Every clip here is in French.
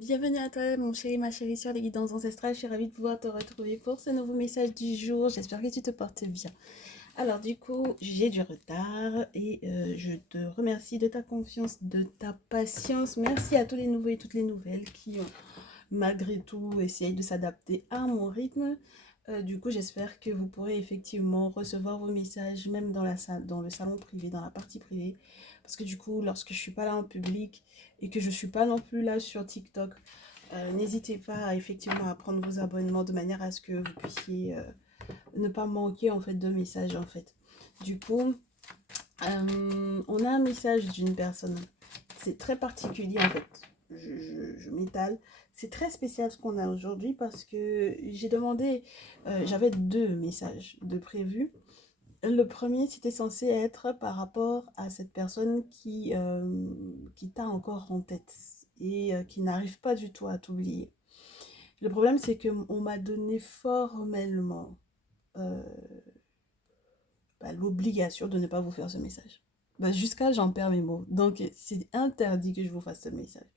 Bienvenue à toi, mon chéri, ma chérie, sur les guidances ancestrales. Je suis ravie de pouvoir te retrouver pour ce nouveau message du jour. J'espère que tu te portes bien. Alors, du coup, j'ai du retard et je te remercie de ta confiance, de ta patience. Merci à tous les nouveaux et toutes les nouvelles qui ont, malgré tout, essayé de s'adapter à mon rythme. Du coup, j'espère que vous pourrez effectivement recevoir vos messages, même dans dans le salon privé, dans la partie privée. Parce que du coup, lorsque je suis pas là en public et que je suis pas non plus là sur TikTok, n'hésitez pas effectivement à prendre vos abonnements de manière à ce que vous puissiez ne pas manquer en fait de messages en fait. Du coup, on a un message d'une personne. C'est très particulier en fait. Je m'étale. C'est très spécial ce qu'on a aujourd'hui parce que j'ai demandé, j'avais deux messages de prévus. Le premier, c'était censé être par rapport à cette personne qui t'a encore en tête et qui n'arrive pas du tout à t'oublier. Le problème, c'est qu'on m'a donné formellement euh, l'obligation de ne pas vous faire ce message. Jusqu'à j'en perds mes mots. Donc, c'est interdit que je vous fasse ce message.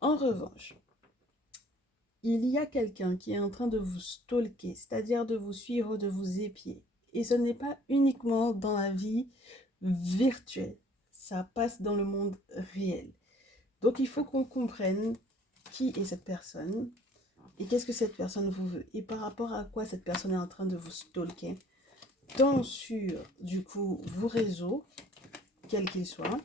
En revanche, il y a quelqu'un qui est en train de vous stalker, c'est-à-dire de vous suivre, de vous épier. Et ce n'est pas uniquement dans la vie virtuelle, ça passe dans le monde réel. Donc il faut qu'on comprenne qui est cette personne et qu'est-ce que cette personne vous veut. Et par rapport à quoi cette personne est en train de vous stalker, tant sur du coup vos réseaux, quels qu'ils soient,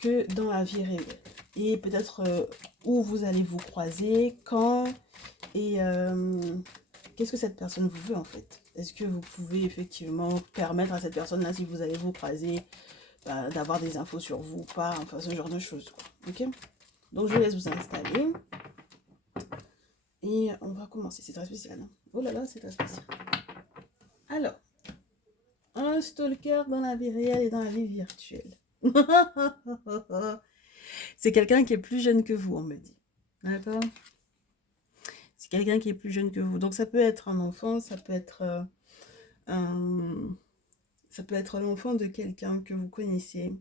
que dans la vie réelle. Et peut-être où vous allez vous croiser, quand, et qu'est-ce que cette personne vous veut en fait. Est-ce que vous pouvez effectivement permettre à cette personne-là, si vous allez vous croiser, d'avoir des infos sur vous ou pas, enfin ce genre de choses, quoi. Ok. Donc je laisse vous installer. Et on va commencer. C'est très spécial, hein. Oh là là, c'est très spécial. Alors, un stalker dans la vie réelle et dans la vie virtuelle. C'est quelqu'un qui est plus jeune que vous, on me dit. D'accord. C'est quelqu'un qui est plus jeune que vous. Donc ça peut être un enfant, un... ça peut être l'enfant de quelqu'un que vous connaissez.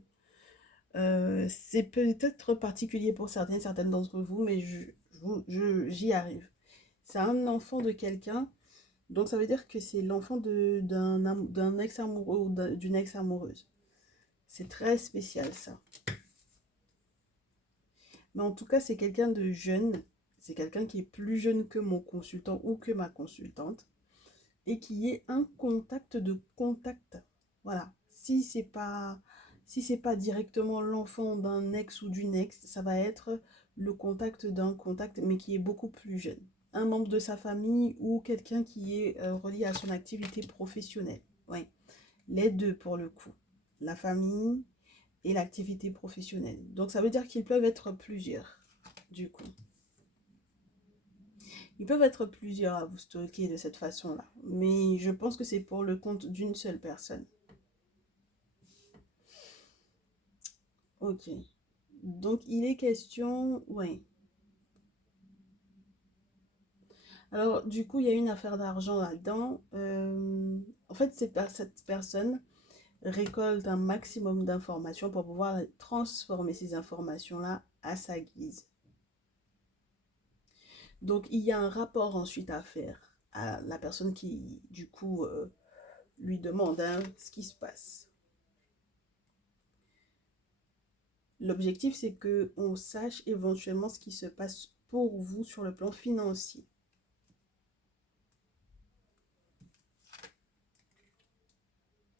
C'est peut-être particulier pour certaines d'entre vous, mais j'y arrive. C'est un enfant de quelqu'un, donc ça veut dire que c'est l'enfant d'un ex-amoureux ou d'une ex-amoureuse. C'est très spécial ça. Mais en tout cas, c'est quelqu'un de jeune, c'est quelqu'un qui est plus jeune que mon consultant ou que ma consultante, et qui est un contact de contact. Voilà. Si c'est pas directement l'enfant d'un ex ou d'une ex, ça va être le contact d'un contact, mais qui est beaucoup plus jeune. Un membre de sa famille ou quelqu'un qui est relié à son activité professionnelle. Oui, les deux pour le coup. La famille et l'activité professionnelle. Donc ça veut dire qu'ils peuvent être plusieurs, du coup. Ils peuvent être plusieurs à vous stalker de cette façon-là. Mais je pense que c'est pour le compte d'une seule personne. Ok. Donc il est question... Oui. Alors du coup, il y a une affaire d'argent là-dedans. En fait, cette personne récolte un maximum d'informations pour pouvoir transformer ces informations-là à sa guise. Donc il y a un rapport ensuite à faire à la personne qui, du coup, lui demande hein, ce qui se passe. L'objectif, c'est que on sache éventuellement ce qui se passe pour vous sur le plan financier.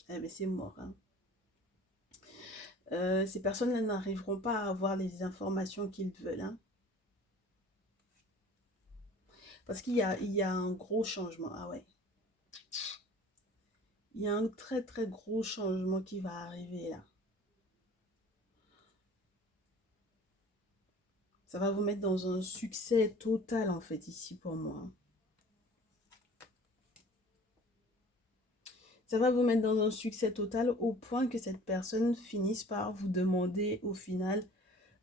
Eh bien, c'est mort. Hein. Ces personnes-là n'arriveront pas à avoir les informations qu'ils veulent. Hein. Parce il y a un gros changement. Ah ouais. Il y a un très très gros changement qui va arriver là. Ça va vous mettre dans un succès total en fait ici pour moi. Ça va vous mettre dans un succès total au point que cette personne finisse par vous demander au final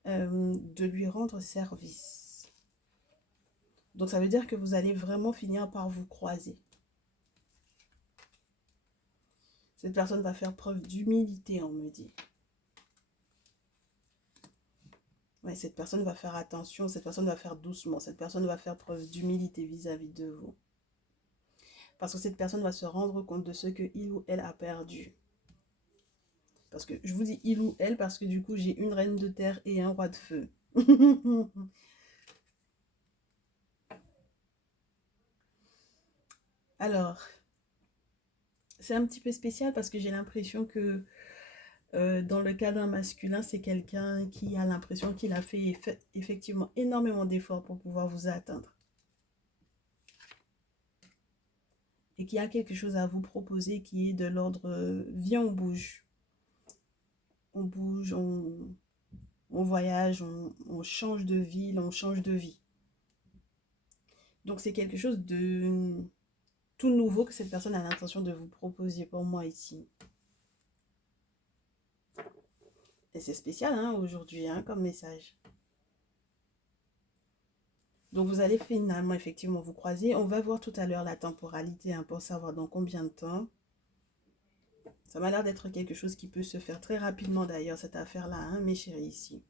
de lui rendre service. Donc ça veut dire que vous allez vraiment finir par vous croiser. Cette personne va faire preuve d'humilité, on me dit. Ouais, cette personne va faire attention, cette personne va faire doucement, cette personne va faire preuve d'humilité vis-à-vis de vous. Parce que cette personne va se rendre compte de ce que il ou elle a perdu. Parce que je vous dis il ou elle parce que du coup j'ai une reine de terre et un roi de feu. Alors, c'est un petit peu spécial parce que j'ai l'impression que dans le cas d'un masculin, c'est quelqu'un qui a l'impression qu'il a fait effectivement énormément d'efforts pour pouvoir vous atteindre. Et qui a quelque chose à vous proposer qui est de l'ordre viens, on bouge. On bouge, on voyage, on change de ville, on change de vie. Donc c'est quelque chose de tout nouveau que cette personne a l'intention de vous proposer pour moi ici. Et c'est spécial hein, aujourd'hui hein, comme message. Donc vous allez finalement effectivement vous croiser. On va voir tout à l'heure la temporalité hein, pour savoir dans combien de temps. Ça m'a l'air d'être quelque chose qui peut se faire très rapidement d'ailleurs cette affaire-là, hein, mes chéris ici.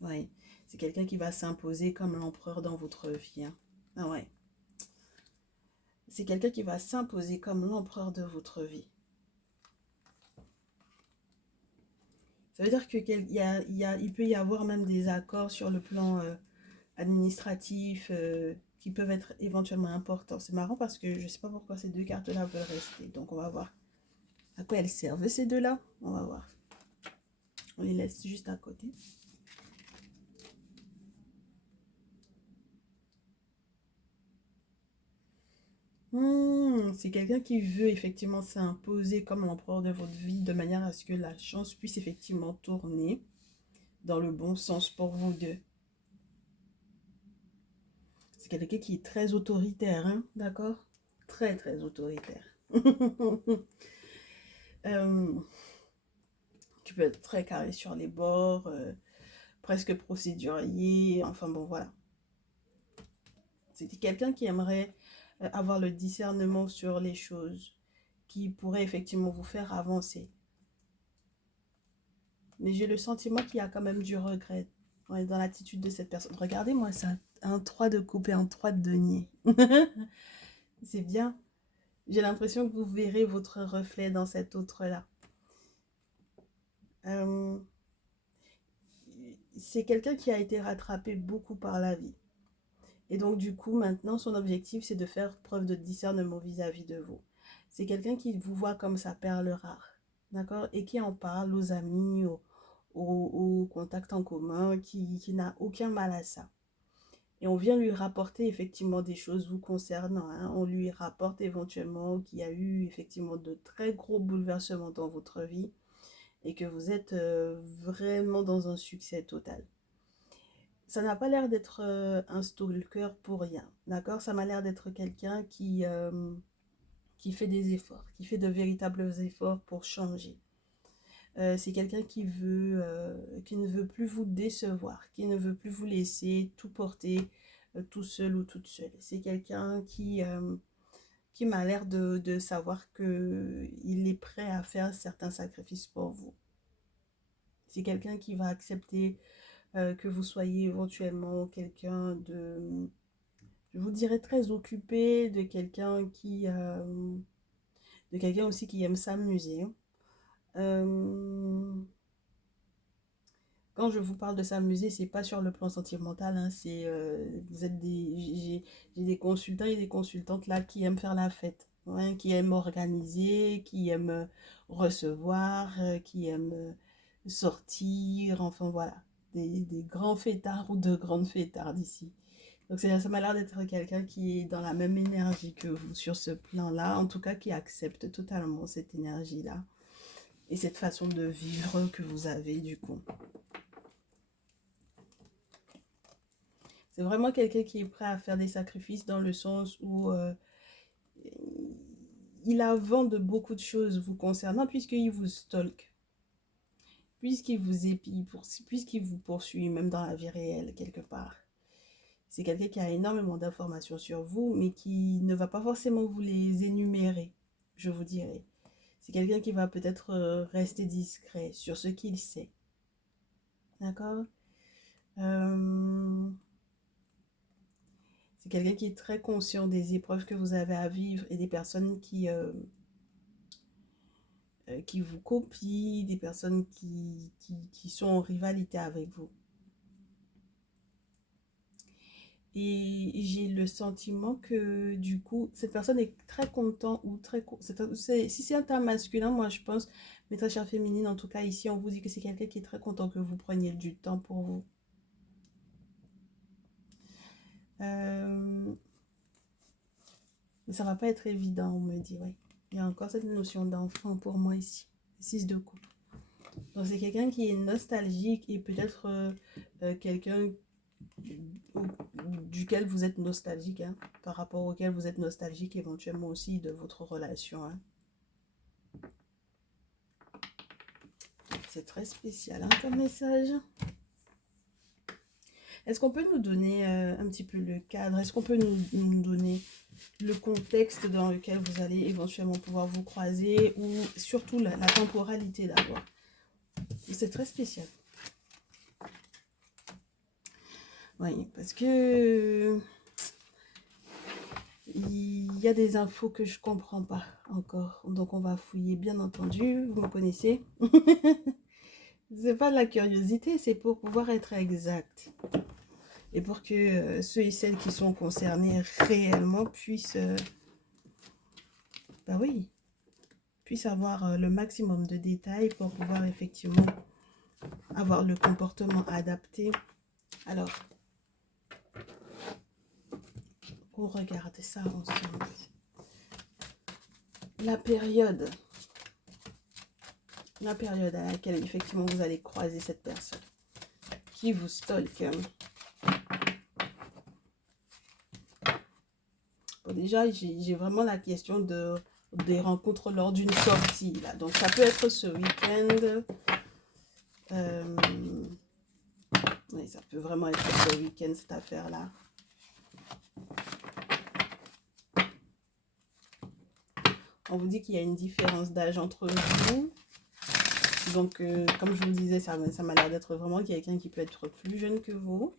Oui, c'est quelqu'un qui va s'imposer comme l'empereur dans votre vie. Hein. Ah ouais. C'est quelqu'un qui va s'imposer comme l'empereur de votre vie. Ça veut dire qu'il peut y avoir même des accords sur le plan administratif qui peuvent être éventuellement importants. C'est marrant parce que je ne sais pas pourquoi ces deux cartes-là veulent rester. Donc on va voir à quoi elles servent ces deux-là. On va voir. On les laisse juste à côté. C'est quelqu'un qui veut effectivement s'imposer comme l'empereur de votre vie de manière à ce que la chance puisse effectivement tourner dans le bon sens pour vous deux. C'est quelqu'un qui est très autoritaire, hein, d'accord? Très, très autoritaire. euh, tu peux être très carré sur les bords, presque procédurier, enfin bon, voilà. C'était quelqu'un qui aimerait avoir le discernement sur les choses, qui pourrait effectivement vous faire avancer. Mais j'ai le sentiment qu'il y a quand même du regret dans l'attitude de cette personne. Regardez-moi ça, un 3 de coupe et un 3 de denier. C'est bien. J'ai l'impression que vous verrez votre reflet dans cet autre-là. C'est quelqu'un qui a été rattrapé beaucoup par la vie. Et donc, du coup, maintenant, son objectif, c'est de faire preuve de discernement vis-à-vis de vous. C'est quelqu'un qui vous voit comme sa perle rare, d'accord? Et qui en parle aux amis, aux contacts en commun, qui n'a aucun mal à ça. Et on vient lui rapporter effectivement des choses vous concernant. Hein. On lui rapporte éventuellement qu'il y a eu effectivement de très gros bouleversements dans votre vie et que vous êtes vraiment dans un succès total. Ça n'a pas l'air d'être un stalker pour rien, d'accord? Ça m'a l'air d'être quelqu'un qui fait des efforts, qui fait de véritables efforts pour changer. C'est quelqu'un qui ne veut plus vous décevoir, qui ne veut plus vous laisser tout porter tout seul ou toute seule. C'est quelqu'un qui m'a l'air de savoir qu'il est prêt à faire certains sacrifices pour vous. C'est quelqu'un qui va accepter que vous soyez éventuellement quelqu'un je vous dirais très occupé, de quelqu'un aussi qui aime s'amuser. Quand je vous parle de s'amuser, c'est pas sur le plan sentimental, hein, vous êtes j'ai des consultants et des consultantes là qui aiment faire la fête, hein, qui aiment organiser, qui aiment recevoir, qui aiment sortir, enfin voilà, des grands fêtards ou de grandes fêtards d'ici. Donc ça m'a l'air d'être quelqu'un qui est dans la même énergie que vous sur ce plan-là, en tout cas qui accepte totalement cette énergie-là et cette façon de vivre que vous avez du coup. C'est vraiment quelqu'un qui est prêt à faire des sacrifices dans le sens où il a vent de beaucoup de choses vous concernant puisqu'il vous stalk, puisqu'il vous épie, puisqu'il vous poursuit même dans la vie réelle quelque part. C'est quelqu'un qui a énormément d'informations sur vous mais qui ne va pas forcément vous les énumérer, je vous dirais. C'est quelqu'un qui va peut-être rester discret sur ce qu'il sait. D'accord? Euh, c'est quelqu'un qui est très conscient des épreuves que vous avez à vivre et des personnes qui vous copient, des personnes qui sont en rivalité avec vous. Et j'ai le sentiment que du coup, cette personne est très content ou très... Si c'est un terme masculin, moi je pense, mais très chère féminine, en tout cas ici, on vous dit que c'est quelqu'un qui est très content que vous preniez du temps pour vous. Mais ça va pas être évident, on me dit, oui. Il y a encore cette notion d'enfant pour moi ici. 6 de coupe. Donc c'est quelqu'un qui est nostalgique et peut-être quelqu'un duquel vous êtes nostalgique, hein, par rapport auquel vous êtes nostalgique éventuellement aussi de votre relation. Hein. C'est très spécial hein, comme message. Est-ce qu'on peut nous donner un petit peu le cadre? Est-ce qu'on peut nous donner le contexte dans lequel vous allez éventuellement pouvoir vous croiser ou surtout la temporalité d'abord? C'est très spécial. Oui, parce que il y a des infos que je comprends pas encore. Donc on va fouiller, bien entendu. Vous me connaissez. C'est pas de la curiosité, c'est pour pouvoir être exact. Et pour que ceux et celles qui sont concernés réellement puissent, bah oui, puissent avoir le maximum de détails pour pouvoir effectivement avoir le comportement adapté. Alors, on regarde ça ensemble. La période à laquelle effectivement vous allez croiser cette personne qui vous stalk. Bon, déjà, j'ai vraiment la question des rencontres lors d'une sortie. Là. Donc, ça peut être ce week-end. Oui, ça peut vraiment être ce week-end, cette affaire-là. On vous dit qu'il y a une différence d'âge entre vous. Donc, comme je vous le disais, ça m'a l'air d'être vraiment quelqu'un qui peut être plus jeune que vous.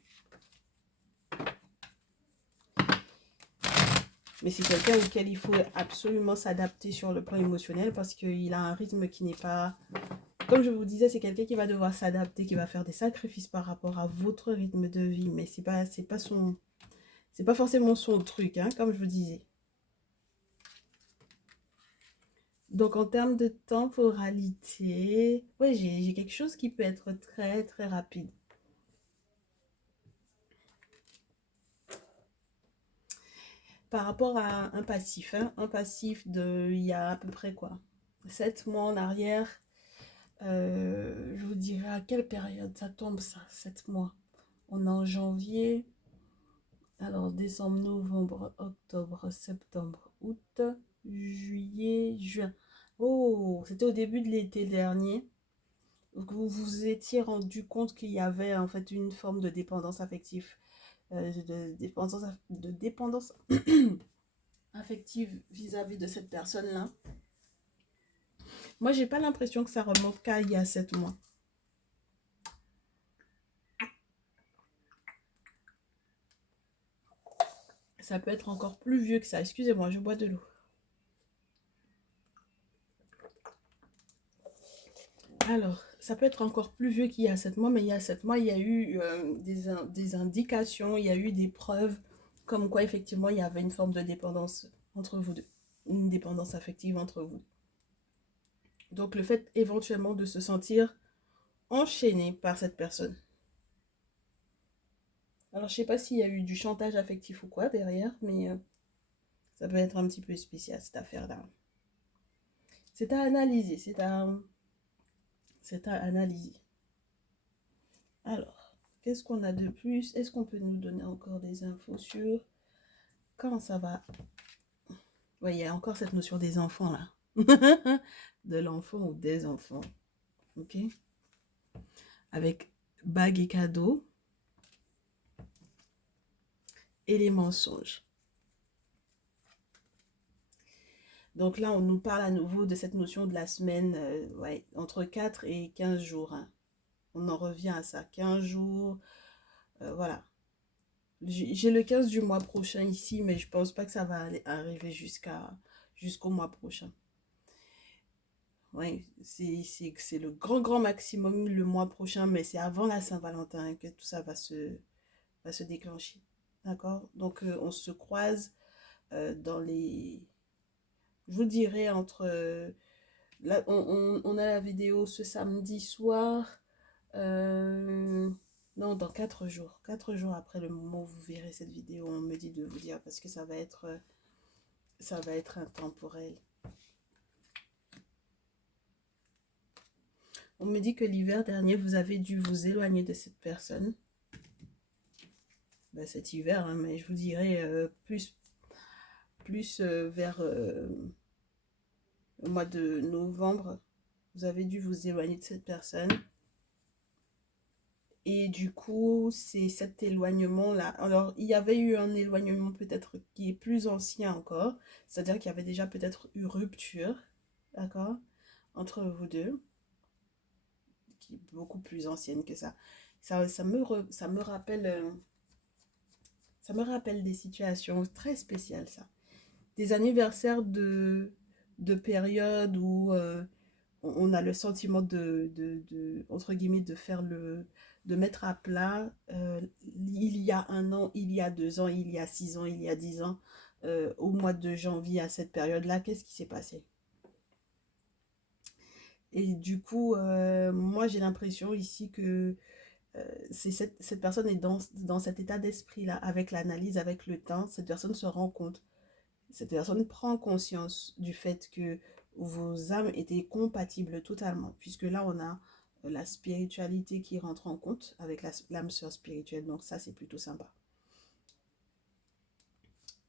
Mais c'est quelqu'un auquel il faut absolument s'adapter sur le plan émotionnel parce qu'il a un rythme qui n'est pas... Comme je vous disais, c'est quelqu'un qui va devoir s'adapter, qui va faire des sacrifices par rapport à votre rythme de vie. Mais c'est pas forcément son truc, hein, comme je vous disais. Donc, en termes de temporalité, ouais, j'ai quelque chose qui peut être très, très rapide. Par rapport à un passif, hein, un passif de il y a à peu près quoi 7 mois en arrière, je vous dirais à quelle période ça tombe ça, 7 mois. On est en janvier, alors décembre, novembre, octobre, septembre, août, juillet, juin. Oh, c'était au début de l'été dernier. Vous vous étiez rendu compte qu'il y avait en fait une forme de dépendance affective, de dépendance affective vis-à-vis de cette personne-là. Moi, j'ai pas l'impression que ça remonte qu'à il y a 7 mois. Ça peut être encore plus vieux que ça. Excusez-moi, je bois de l'eau. Alors, ça peut être encore plus vieux qu'il y a 7 mois, mais il y a 7 mois, il y a eu des indications, il y a eu des preuves comme quoi, effectivement, il y avait une forme de dépendance entre vous deux. Une dépendance affective entre vous. Donc, le fait éventuellement de se sentir enchaîné par cette personne. Alors, je sais pas s'il y a eu du chantage affectif ou quoi derrière, mais ça peut être un petit peu spécial, cette affaire-là. C'est à analyser, c'est à analyser. Alors, qu'est-ce qu'on a de plus? Est-ce qu'on peut nous donner encore des infos sur quand ça va? Oui, il y a encore cette notion des enfants là. De l'enfant ou des enfants. Ok? Avec bague et cadeaux. Et les mensonges. Donc là, on nous parle à nouveau de cette notion de la semaine, ouais, entre 4 et 15 jours, hein. On en revient à ça, 15 jours, voilà. J'ai le 15 du mois prochain ici, mais je pense pas que ça va arriver jusqu'au mois prochain. Ouais, c'est le grand maximum le mois prochain, mais c'est avant la Saint-Valentin que tout ça va se déclencher. D'accord? Donc, on se croise dans les... Je vous dirais entre... là, on a la vidéo ce samedi soir. euh, non, dans 4 jours. 4 jours après le moment où vous verrez cette vidéo, on me dit de vous dire parce que ça va être intemporel. On me dit que l'hiver dernier, vous avez dû vous éloigner de cette personne. Ben, cet hiver, hein, mais je vous dirais plus vers au mois de novembre, vous avez dû vous éloigner de cette personne. Et du coup, c'est cet éloignement-là. Alors, il y avait eu un éloignement peut-être qui est plus ancien encore, c'est-à-dire qu'il y avait déjà peut-être eu rupture, d'accord, entre vous deux, qui est beaucoup plus ancienne que ça. Ça me rappelle des situations très spéciales, ça. Des anniversaires de périodes où on a le sentiment entre guillemets, de mettre à plat il y a 1 an, il y a 2 ans, il y a 6 ans, il y a 10 ans, au mois de janvier, à cette période-là, qu'est-ce qui s'est passé? Et du coup, moi, j'ai l'impression ici que cette personne est dans cet état d'esprit-là, avec l'analyse, avec le temps, cette personne se rend compte. Cette personne prend conscience du fait que vos âmes étaient compatibles totalement, puisque là, on a la spiritualité qui rentre en compte avec l'âme sœur spirituelle, donc ça, c'est plutôt sympa.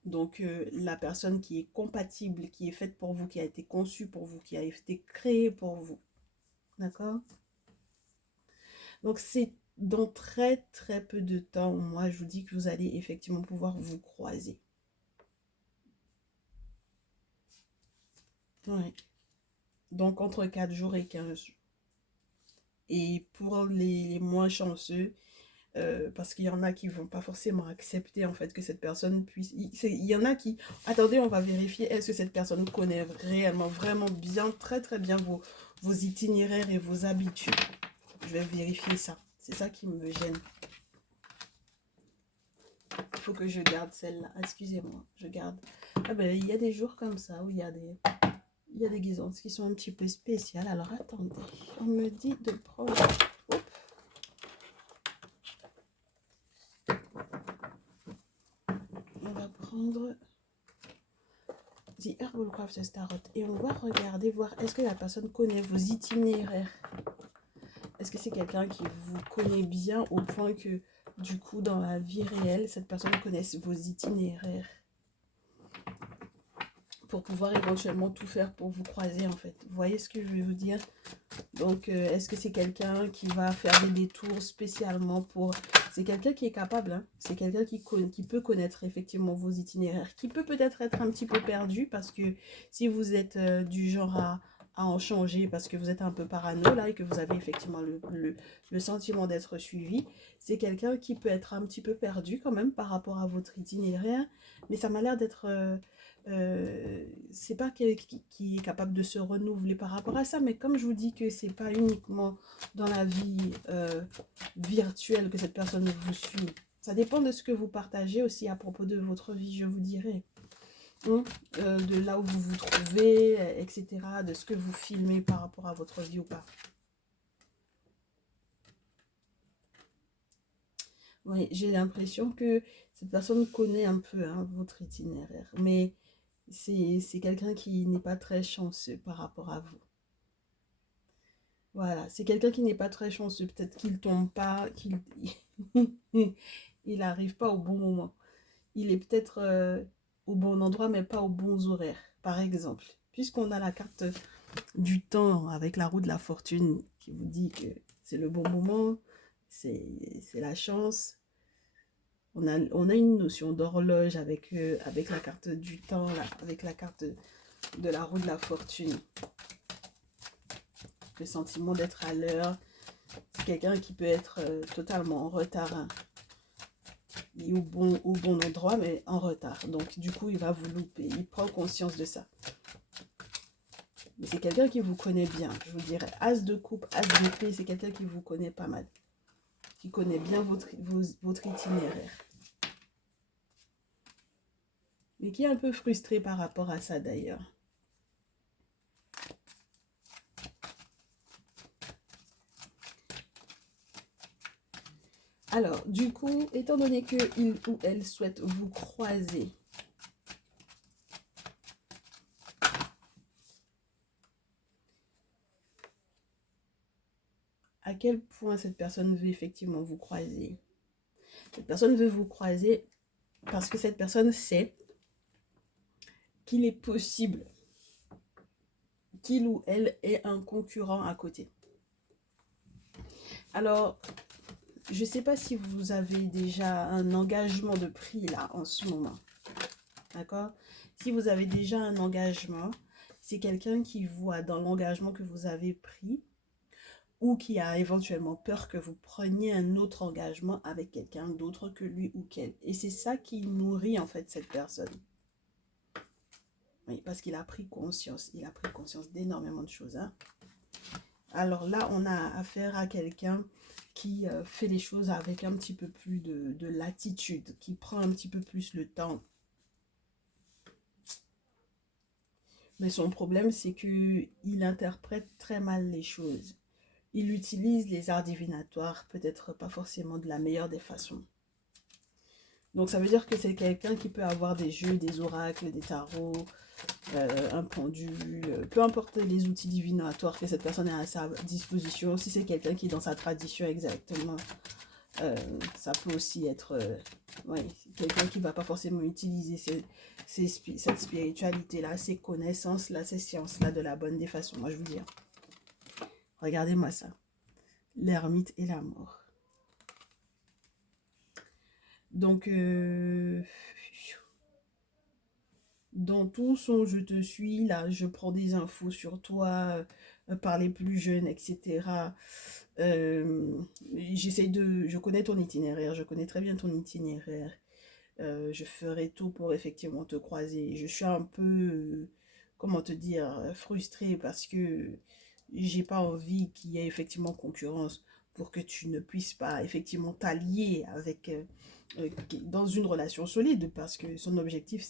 Donc, la personne qui est compatible, qui est faite pour vous, qui a été conçue pour vous, qui a été créée pour vous, d'accord? Donc, c'est dans très, très peu de temps, moi, je vous dis que vous allez effectivement pouvoir vous croiser. Ouais. Donc, entre 4 jours et 15 jours. Et pour les moins chanceux, parce qu'il y en a qui vont pas forcément accepter en fait que cette personne puisse... Il y en a qui... Attendez, on va vérifier, est-ce que cette personne connaît réellement, vraiment bien, très très bien vos itinéraires et vos habitudes. Je vais vérifier ça. C'est ça qui me gêne. Il faut que je garde celle-là. Excusez-moi, je garde. Ah ben, il y a des jours comme ça où il y a des guisances qui sont un petit peu spéciales. Alors attendez, on me dit de prendre... Oups. On va prendre The Herbal Craft Tarot et on va regarder, voir est-ce que la personne connaît vos itinéraires. Est-ce que c'est quelqu'un qui vous connaît bien au point que du coup dans la vie réelle, cette personne connaisse vos itinéraires pour pouvoir éventuellement tout faire pour vous croiser en fait. Vous voyez ce que je vais vous dire? Donc, est-ce que c'est quelqu'un qui va faire des détours spécialement pour... C'est quelqu'un qui est capable, hein. C'est quelqu'un qui peut connaître effectivement vos itinéraires, qui peut peut-être être un petit peu perdu parce que si vous êtes du genre à en changer parce que vous êtes un peu parano là et que vous avez effectivement le sentiment d'être suivi, c'est quelqu'un qui peut être un petit peu perdu quand même par rapport à votre itinéraire, mais ça m'a l'air d'être... c'est pas qui est capable de se renouveler par rapport à ça, mais comme je vous dis que c'est pas uniquement dans la vie virtuelle que cette personne vous suit, ça dépend de ce que vous partagez aussi à propos de votre vie, je vous dirais. De là où vous vous trouvez, etc., de ce que vous filmez par rapport à votre vie ou pas. Oui, j'ai l'impression que cette personne connaît un peu votre itinéraire, mais c'est quelqu'un qui n'est pas très chanceux par rapport à vous. Voilà, c'est quelqu'un qui n'est pas très chanceux. Peut-être qu'il tombe pas, qu'il il n'arrive pas au bon moment. Il est peut-être au bon endroit, mais pas aux bons horaires, par exemple. Puisqu'on a la carte du temps avec la roue de la fortune qui vous dit que c'est le bon moment, c'est la chance. On a une notion d'horloge avec la carte du temps, là, avec la carte de la roue de la fortune. Le sentiment d'être à l'heure. C'est quelqu'un qui peut être totalement en retard, hein, et au bon endroit, mais en retard. Donc, du coup, il va vous louper. Il prend conscience de ça. Mais c'est quelqu'un qui vous connaît bien. Je vous dirais, as de coupe, as d'épée, c'est quelqu'un qui vous connaît pas mal. Qui connaît bien votre itinéraire. Mais qui est un peu frustré par rapport à ça, d'ailleurs. Alors, du coup, étant donné qu'il ou elle souhaite vous croiser, à quel point cette personne veut effectivement vous croiser? Cette personne veut vous croiser parce que cette personne sait qu'il est possible qu'il ou elle ait un concurrent à côté. Alors, je ne sais pas si vous avez déjà un engagement de prix là en ce moment. D'accord? Si vous avez déjà un engagement, c'est quelqu'un qui voit dans l'engagement que vous avez pris ou qui a éventuellement peur que vous preniez un autre engagement avec quelqu'un d'autre que lui ou qu'elle. Et c'est ça qui nourrit en fait cette personne. Oui, parce qu'il a pris conscience. Il a pris conscience d'énormément de choses. Hein. Alors là, on a affaire à quelqu'un qui fait les choses avec un petit peu plus de latitude, qui prend un petit peu plus le temps. Mais son problème, c'est qu'il interprète très mal les choses. Il utilise les arts divinatoires, peut-être pas forcément de la meilleure des façons. Donc ça veut dire que c'est quelqu'un qui peut avoir des jeux, des oracles, des tarots, un pendule, peu importe les outils divinatoires que cette personne a à sa disposition. Si c'est quelqu'un qui est dans sa tradition exactement, ça peut aussi être ouais, quelqu'un qui ne va pas forcément utiliser cette spiritualité-là, ces connaissances-là, ces sciences-là de la bonne des façons. Moi, je vous dis, regardez-moi ça. L'ermite et la mort. Donc, dans tout son je te suis, là, je prends des infos sur toi, par les plus jeunes, etc. Je connais ton itinéraire, je connais très bien ton itinéraire. Je ferai tout pour effectivement te croiser. Je suis un peu, comment te dire, frustrée parce que j'ai pas envie qu'il y ait effectivement concurrence pour que tu ne puisses pas effectivement t'allier avec dans une relation solide parce que son objectif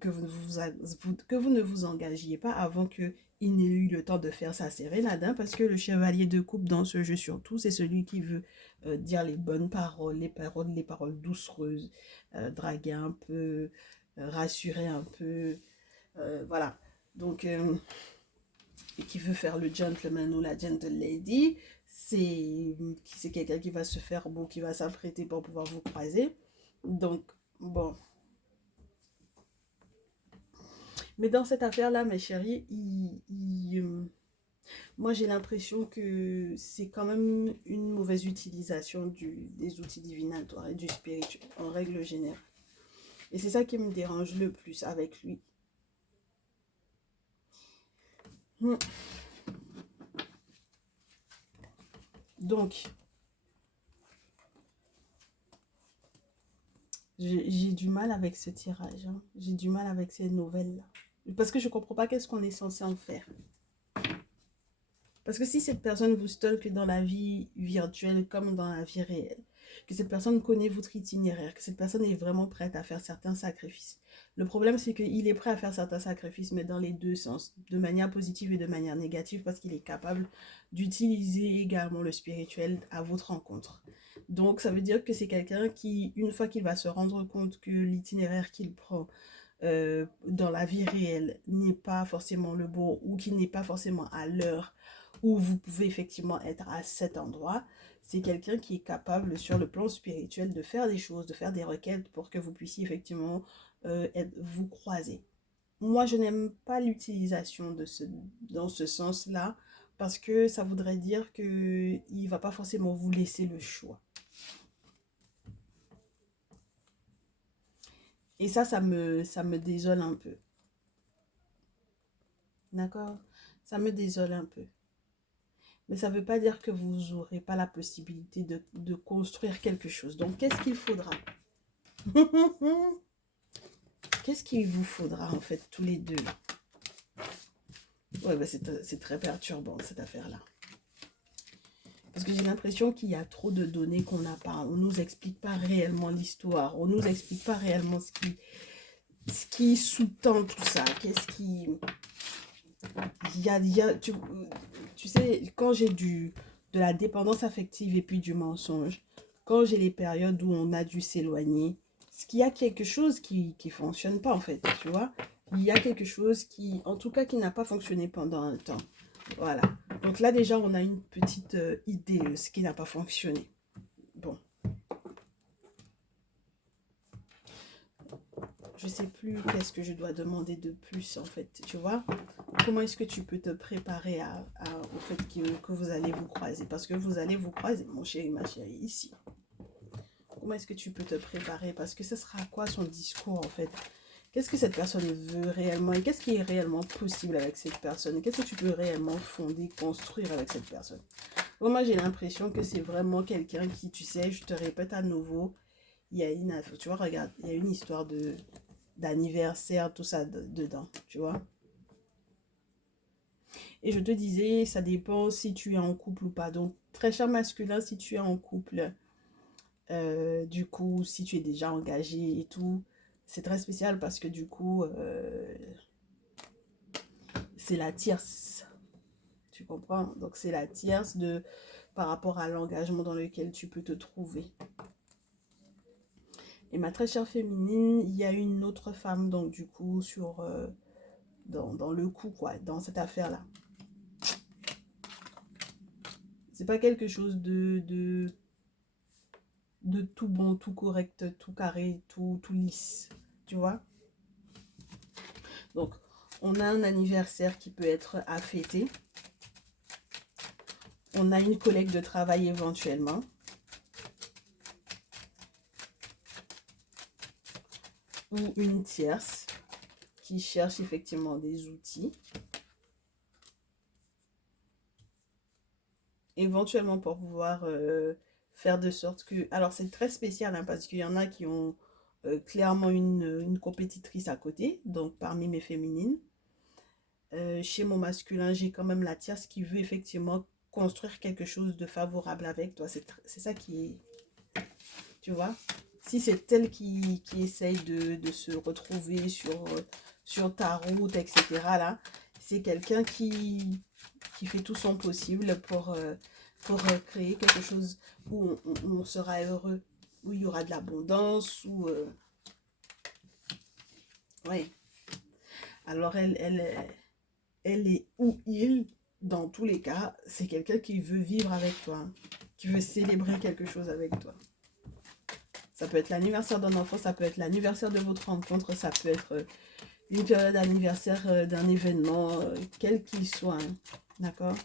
que vous ne vous engagiez pas avant que il n'ait eu le temps de faire sa sérénade, hein, parce que le chevalier de coupe dans ce jeu surtout, c'est celui qui veut dire les bonnes paroles, les paroles doucereuses, draguer un peu, rassurer un peu, voilà. Donc, qui veut faire le gentleman ou la gentle lady, c'est quelqu'un qui va se faire beau, qui va s'apprêter pour pouvoir vous croiser. Donc, bon. Mais dans cette affaire-là, mes chéris, moi j'ai l'impression que c'est quand même une mauvaise utilisation des outils divinatoires et du spirituel en règle générale. Et c'est ça qui me dérange le plus avec lui. Donc, j'ai du mal avec ce tirage. Hein. J'ai du mal avec ces nouvelles-là. Parce que je ne comprends pas qu'est-ce qu'on est censé en faire. Parce que si cette personne vous stalk dans la vie virtuelle comme dans la vie réelle, que cette personne connaît votre itinéraire, que cette personne est vraiment prête à faire certains sacrifices. Le problème, c'est qu'il est prêt à faire certains sacrifices, mais dans les deux sens, de manière positive et de manière négative, parce qu'il est capable d'utiliser également le spirituel à votre rencontre. Donc, ça veut dire que c'est quelqu'un qui, une fois qu'il va se rendre compte que l'itinéraire qu'il prend dans la vie réelle n'est pas forcément le bon ou qu'il n'est pas forcément à l'heure où vous pouvez effectivement être à cet endroit, c'est quelqu'un qui est capable sur le plan spirituel de faire des choses, de faire des requêtes pour que vous puissiez effectivement vous croiser. Moi, je n'aime pas l'utilisation dans ce sens-là parce que ça voudrait dire qu'il ne va pas forcément vous laisser le choix. Et ça me désole un peu. D'accord? Ça me désole un peu. Mais ça ne veut pas dire que vous n'aurez pas la possibilité de construire quelque chose. Donc, qu'est-ce qu'il faudra? Qu'est-ce qu'il vous faudra, en fait, tous les deux, là? Ouais, bah c'est très perturbant, cette affaire-là. Parce que j'ai l'impression qu'il y a trop de données qu'on n'a pas. On ne nous explique pas réellement l'histoire. On ne nous explique pas réellement ce qui sous-tend tout ça. Qu'est-ce qui... tu sais, quand j'ai de la dépendance affective et puis du mensonge, quand j'ai les périodes où on a dû s'éloigner, ce qu'il y a quelque chose qui ne fonctionne pas, en fait, tu vois. Il y a quelque chose qui, en tout cas, qui n'a pas fonctionné pendant un temps. Voilà. Donc là, déjà, on a une petite idée de ce qui n'a pas fonctionné. Bon, je ne sais plus qu'est-ce que je dois demander de plus, en fait, tu vois. Comment est-ce que tu peux te préparer au fait que vous allez vous croiser? Parce que vous allez vous croiser, mon chéri, ma chérie, ici. Comment est-ce que tu peux te préparer? Parce que ce sera quoi son discours, en fait? Qu'est-ce que cette personne veut réellement? Et qu'est-ce qui est réellement possible avec cette personne? Qu'est-ce que tu peux réellement fonder, construire avec cette personne? Bon, moi, j'ai l'impression que c'est vraiment quelqu'un qui, tu sais, je te répète à nouveau, il y a une, tu vois, regarde, il y a une histoire d'anniversaire, tout ça dedans, tu vois. Et je te disais, ça dépend si tu es en couple ou pas. Donc, très cher masculin, si tu es en couple, du coup, si tu es déjà engagé et tout, c'est très spécial parce que du coup, c'est la tierce. Tu comprends? Donc, c'est la tierce par rapport à l'engagement dans lequel tu peux te trouver. Et ma très chère féminine, il y a une autre femme, donc du coup, dans le coup, quoi, dans cette affaire-là. C'est pas quelque chose de tout bon, tout correct, tout carré, tout lisse, tu vois. Donc, on a un anniversaire qui peut être à fêter. On a une collègue de travail éventuellement. Ou une tierce qui cherche effectivement des outils. Éventuellement pour pouvoir faire de sorte que... Alors, c'est très spécial hein, parce qu'il y en a qui ont clairement une compétitrice à côté, donc parmi mes féminines. Chez mon masculin, j'ai quand même la tierce qui veut effectivement construire quelque chose de favorable avec toi. C'est ça qui est... Tu vois? Si c'est elle qui essaye de se retrouver sur ta route, etc. là, c'est quelqu'un qui fait tout son possible pour créer quelque chose où on sera heureux, où il y aura de l'abondance, où... ouais. Alors, elle est ou il, dans tous les cas, c'est quelqu'un qui veut vivre avec toi, hein, qui veut célébrer quelque chose avec toi. Ça peut être l'anniversaire d'un enfant, ça peut être l'anniversaire de votre rencontre, ça peut être une période d'anniversaire d'un événement, quel qu'il soit. Hein, d'accord?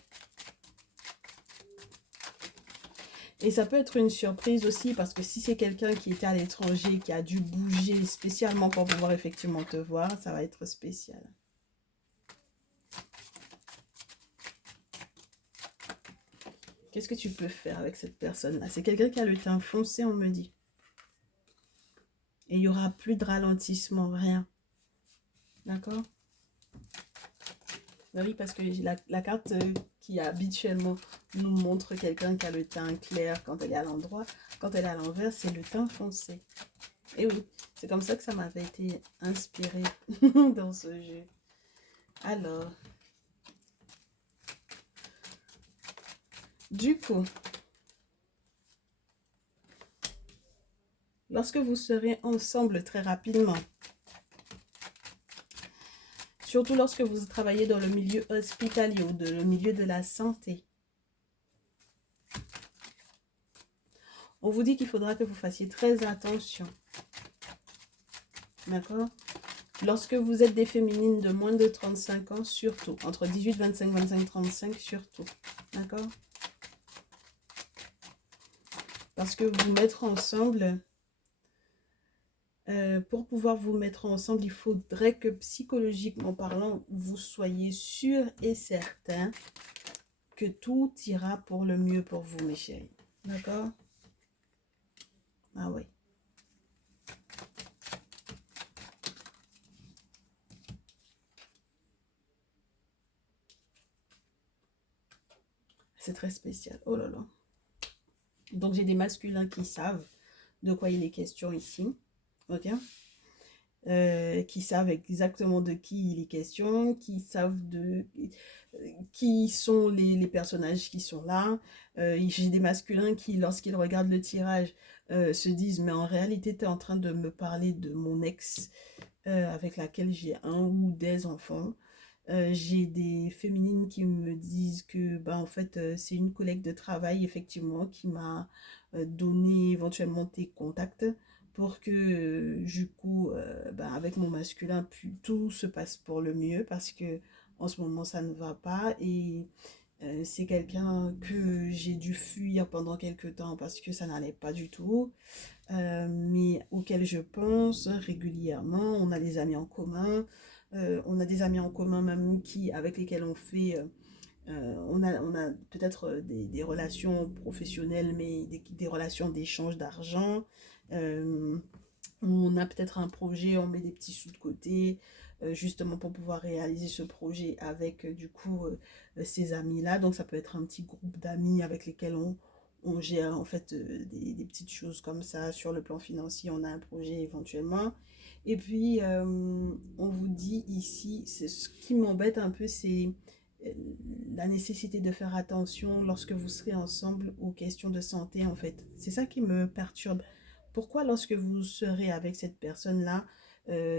Et ça peut être une surprise aussi, parce que si c'est quelqu'un qui était à l'étranger, qui a dû bouger spécialement pour pouvoir effectivement te voir, ça va être spécial. Qu'est-ce que tu peux faire avec cette personne-là? C'est quelqu'un qui a le teint foncé, on me dit. Et il n'y aura plus de ralentissement, rien. D'accord? Oui, parce que la carte qui habituellement nous montre quelqu'un qui a le teint clair quand elle est à l'endroit, quand elle est à l'envers, c'est le teint foncé. Et oui, c'est comme ça que ça m'avait été inspiré dans ce jeu. Alors, du coup, lorsque vous serez ensemble très rapidement, surtout lorsque vous travaillez dans le milieu hospitalier ou le milieu de la santé, on vous dit qu'il faudra que vous fassiez très attention. D'accord? Lorsque vous êtes des féminines de moins de 35 ans, surtout. Entre 18, 25, 25, 35, surtout. D'accord? Parce que vous mettre ensemble, Pour pouvoir vous mettre ensemble, il faudrait que psychologiquement parlant, vous soyez sûr et certain que tout ira pour le mieux pour vous, mes chéris. D'accord? Ah oui. C'est très spécial. Oh là là. Donc, j'ai des masculins qui savent de quoi il est question ici. Ok? Qui savent exactement de qui il est question, qui savent de qui sont les personnages qui sont là. J'ai des masculins qui, lorsqu'ils regardent le tirage, se disent, mais en réalité, tu es en train de me parler de mon ex avec laquelle j'ai un ou des enfants. J'ai des féminines qui me disent que bah, en fait c'est une collègue de travail effectivement qui m'a donné éventuellement tes contacts pour que du coup bah, avec mon masculin tout se passe pour le mieux parce que en ce moment ça ne va pas et c'est quelqu'un que j'ai dû fuir pendant quelques temps parce que ça n'allait pas du tout, mais auquel je pense régulièrement. On a des amis en commun, on a des amis en commun même avec lesquels on fait, on a peut-être des relations professionnelles, mais des relations d'échange d'argent. Euh, on a peut-être un projet, on met des petits sous de côté, justement pour pouvoir réaliser ce projet avec du coup ces amis-là. Donc ça peut être un petit groupe d'amis avec lesquels on gère en fait des petites choses comme ça. Sur le plan financier, on a un projet éventuellement. Et puis on vous dit ici, ce qui m'embête un peu, c'est euh, la nécessité de faire attention lorsque vous serez ensemble aux questions de santé en fait. C'est ça qui me perturbe. Pourquoi lorsque vous serez avec cette personne-là,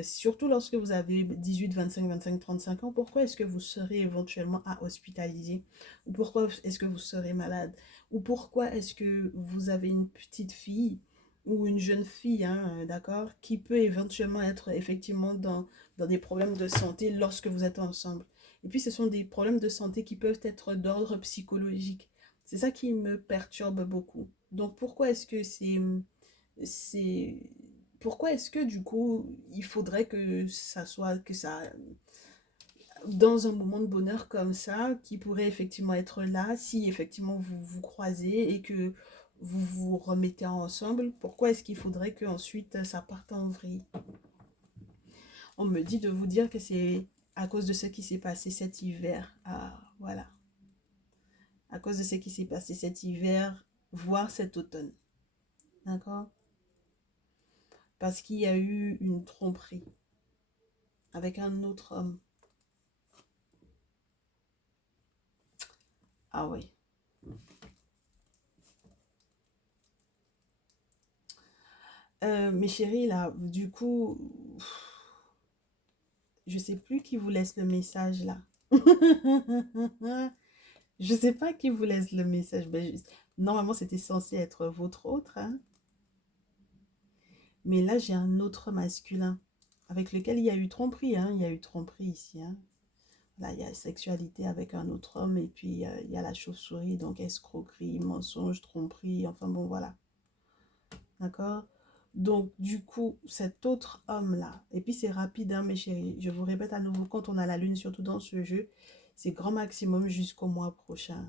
surtout lorsque vous avez 18, 25, 25, 35 ans, pourquoi est-ce que vous serez éventuellement à hospitaliser? Ou pourquoi est-ce que vous serez malade? Ou pourquoi est-ce que vous avez une petite fille ou une jeune fille, hein, d'accord, qui peut éventuellement être effectivement dans des problèmes de santé lorsque vous êtes ensemble? Et puis ce sont des problèmes de santé qui peuvent être d'ordre psychologique. C'est ça qui me perturbe beaucoup. Donc pourquoi est-ce que c'est pourquoi est-ce que du coup il faudrait que ça soit que ça dans un moment de bonheur comme ça qui pourrait effectivement être là si effectivement vous vous croisez et que vous vous remettez ensemble, pourquoi est-ce qu'il faudrait que ensuite ça parte en vrille? On me dit de vous dire que c'est à cause de ce qui s'est passé cet hiver. Ah voilà, à cause de ce qui s'est passé cet hiver, voire cet automne, d'accord, parce qu'il y a eu une tromperie avec un autre homme. Ah oui. Mes chéris, là, du coup, je sais plus qui vous laisse le message, là. Je sais pas qui vous laisse le message. Normalement, c'était censé être votre autre, hein. Mais là, j'ai un autre masculin avec lequel il y a eu tromperie, hein. Il y a eu tromperie ici, hein. Là, il y a sexualité avec un autre homme et puis il y a la chauve-souris, donc escroquerie, mensonge, tromperie, enfin bon, voilà. D'accord? Donc, du coup, cet autre homme-là, et puis c'est rapide, hein, mes chéris, je vous répète à nouveau, quand on a la lune, surtout dans ce jeu, c'est grand maximum jusqu'au mois prochain.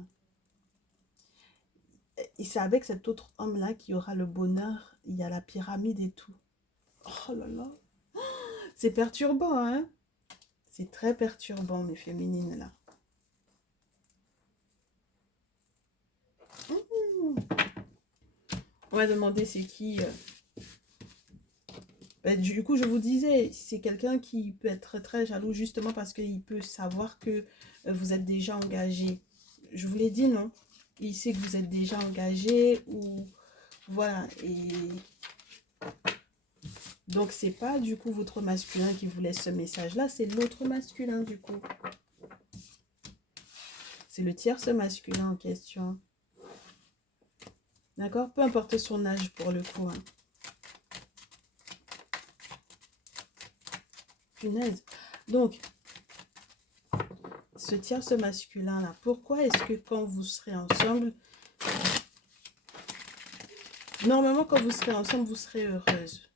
Et c'est avec cet autre homme-là qu'il y aura le bonheur, il y a la pyramide et tout. Oh là là, c'est perturbant, hein? C'est très perturbant, mes féminines, là. On va demander c'est qui. Du coup, je vous disais, c'est quelqu'un qui peut être très jaloux justement parce qu'il peut savoir que vous êtes déjà engagé. Je vous l'ai dit, non? Il sait que vous êtes déjà engagé ou voilà. Et donc, c'est pas du coup votre masculin qui vous laisse ce message-là, c'est l'autre masculin du coup. C'est le tierce masculin en question. D'accord? Peu importe son âge pour le coup, hein. Punaise. Donc, ce tierce masculin là, pourquoi est-ce que quand vous serez ensemble, normalement quand vous serez ensemble, vous serez heureuse.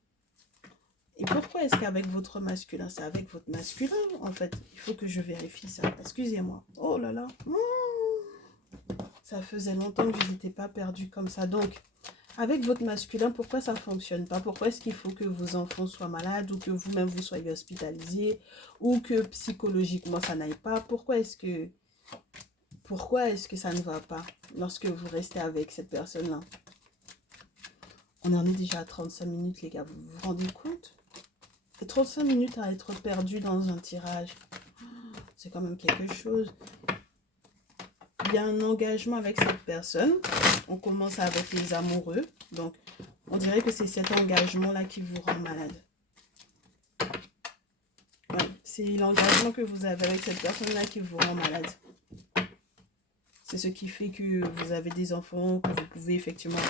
pourquoi est-ce qu'avec votre masculin, c'est avec votre masculin, en fait, il faut que je vérifie ça. Excusez-moi. Oh là là. Ça faisait longtemps que je n'étais pas perdue comme ça. Donc, avec votre masculin, pourquoi ça ne fonctionne pas? Pourquoi est-ce qu'il faut que vos enfants soient malades ou que vous-même vous soyez hospitalisé ou que psychologiquement ça n'aille pas? Pourquoi est-ce que ça ne va pas lorsque vous restez avec cette personne-là? On en est déjà à 35 minutes, les gars. Vous vous rendez compte? Et 35 minutes à être perdu dans un tirage. C'est quand même quelque chose. Il y a un engagement avec cette personne. On commence avec les amoureux. Donc, on dirait que c'est cet engagement-là qui vous rend malade. Ouais, c'est l'engagement que vous avez avec cette personne-là qui vous rend malade. C'est ce qui fait que vous avez des enfants, que vous pouvez effectivement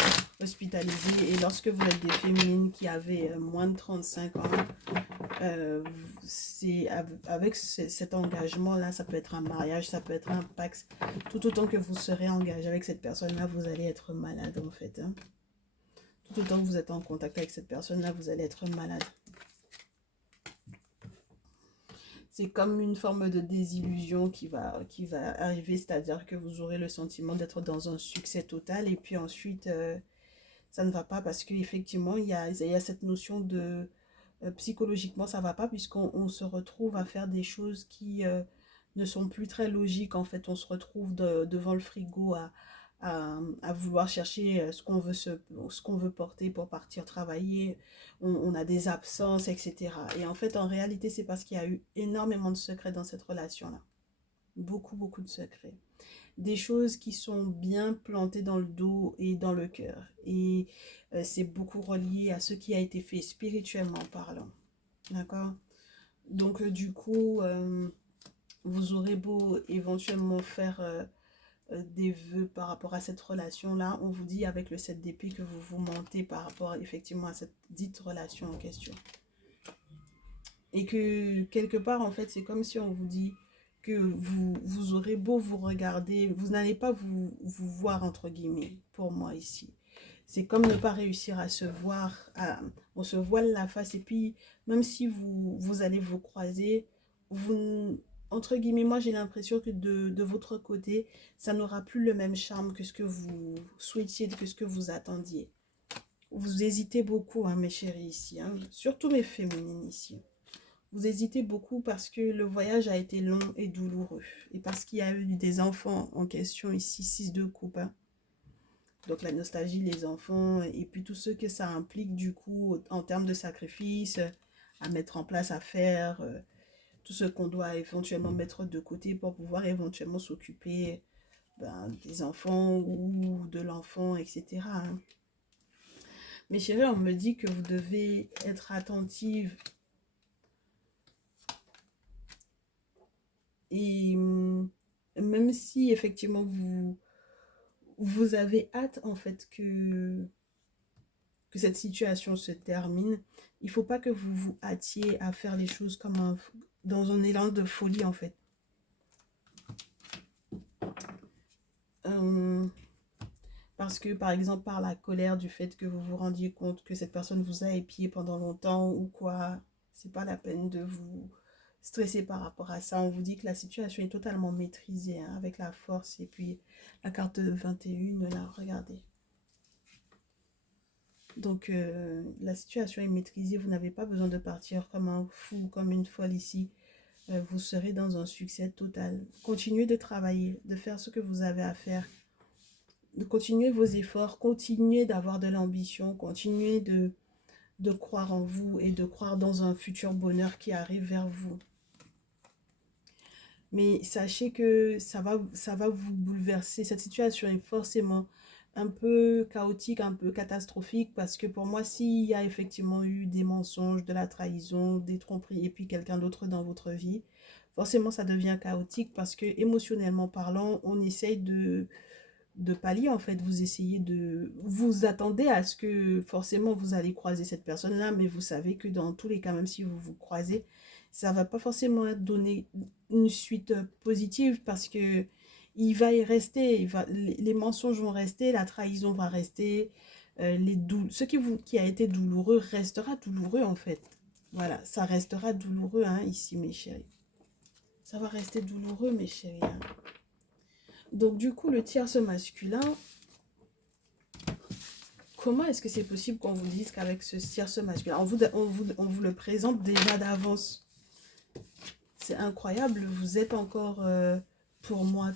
hospitaliser. Et lorsque vous êtes des féminines qui avaient moins de 35 ans, c'est avec cet engagement-là, ça peut être un mariage, ça peut être un pax. Tout autant que vous serez engagé avec cette personne-là, vous allez être malade en fait. Hein. Tout autant que vous êtes en contact avec cette personne-là, vous allez être malade. C'est comme une forme de désillusion qui va arriver, c'est-à-dire que vous aurez le sentiment d'être dans un succès total et puis ensuite, ça ne va pas parce qu'effectivement, il y a cette notion de psychologiquement, ça ne va pas puisqu'on se retrouve à faire des choses qui ne sont plus très logiques. En fait, on se retrouve devant le frigo à vouloir chercher ce qu'on veut porter pour partir travailler. On a des absences, etc. Et en fait, en réalité, c'est parce qu'il y a eu énormément de secrets dans cette relation-là. Beaucoup, beaucoup de secrets. Des choses qui sont bien plantées dans le dos et dans le cœur. Et c'est beaucoup relié à ce qui a été fait spirituellement parlant. D'accord? Donc, du coup, vous aurez beau éventuellement faire des vœux par rapport à cette relation-là, on vous dit avec le 7 d'épée que vous vous mentez par rapport effectivement à cette dite relation en question. Et que quelque part, en fait, c'est comme si on vous dit que vous aurez beau vous regarder, vous n'allez pas vous voir, entre guillemets, pour moi ici. C'est comme ne pas réussir à se voir, on se voile la face et puis même si vous allez vous croiser, entre guillemets, moi j'ai l'impression que de votre côté, ça n'aura plus le même charme que ce que vous souhaitiez, que ce que vous attendiez. Vous hésitez beaucoup, hein, mes chéris ici, hein, surtout mes féminines ici. Vous hésitez beaucoup parce que le voyage a été long et douloureux. Et parce qu'il y a eu des enfants en question ici, 6 de coupe. Hein. Donc la nostalgie, les enfants, et puis tout ce que ça implique du coup en termes de sacrifice, à mettre en place, à faire, tout ce qu'on doit éventuellement mettre de côté pour pouvoir éventuellement s'occuper des enfants ou de l'enfant, etc. Hein. Mes chéris, on me dit que vous devez être attentive. Et même si effectivement vous avez hâte en fait que cette situation se termine, il ne faut pas que vous vous hâtiez à faire les choses comme dans un élan de folie en fait. Parce que par exemple par la colère du fait que vous vous rendiez compte que cette personne vous a épié pendant longtemps ou quoi, c'est pas la peine de vous stresser par rapport à ça. On vous dit que la situation est totalement maîtrisée hein, avec la force et puis la carte de 21 là, regardez. Donc la situation est maîtrisée, vous n'avez pas besoin de partir comme un fou, comme une folle ici. Vous serez dans un succès total. Continuez de travailler, de faire ce que vous avez à faire. De continuer vos efforts, continuez d'avoir de l'ambition, continuez de croire en vous et de croire dans un futur bonheur qui arrive vers vous. Mais sachez que ça va vous bouleverser. Cette situation est forcément un peu chaotique, un peu catastrophique parce que pour moi, s'il y a effectivement eu des mensonges, de la trahison, des tromperies et puis quelqu'un d'autre dans votre vie, forcément ça devient chaotique parce que émotionnellement parlant, on essaye de pallier en fait, vous attendez à ce que forcément vous allez croiser cette personne là, mais vous savez que dans tous les cas, même si vous vous croisez, ça va pas forcément donner une suite positive parce que il va y rester, les mensonges vont rester, la trahison va rester, ce qui a été douloureux restera douloureux en fait. Voilà, ça restera douloureux, hein, ici, mes chéris. Ça va rester douloureux, mes chéris. Hein. Donc, du coup, le tierce masculin, comment est-ce que c'est possible qu'on vous dise qu'avec ce tierce masculin, on vous le présente déjà d'avance? C'est incroyable, vous êtes encore, pour moi,